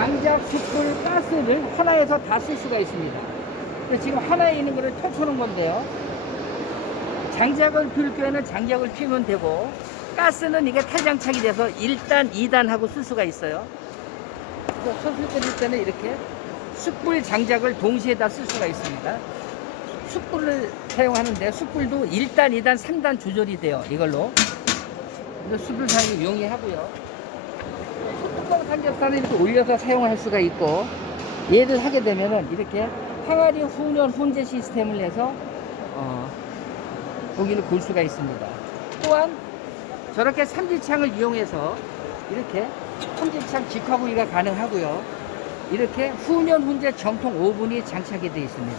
장작, 숯불, 가스를 하나에서 다 쓸 수가 있습니다. 지금 하나에 있는 거를 펼쳐놓은 건데요. 장작을 피울 경우에는 장작을 피우면 되고, 가스는 이게 탈장착이 돼서 1단, 2단 하고 쓸 수가 있어요. 솥을 끓일 때는 이렇게 숯불, 장작을 동시에 다 쓸 수가 있습니다. 숯불을 사용하는데 숯불도 1단, 2단, 3단 조절이 돼요. 이걸로. 그래서 숯불 사용이 용이하고요. 소뚜껑 삼겹살을 이렇게 올려서 사용할 수가 있고, 얘를 하게 되면은 이렇게 항아리 훈연 훈제 시스템을 내서 고기를 구울 수가 있습니다. 또한 저렇게 삼지창을 이용해서 이렇게 삼지창 직화구이가 가능하고요. 이렇게 훈연 훈제 정통 오븐이 장착이 되어 있습니다.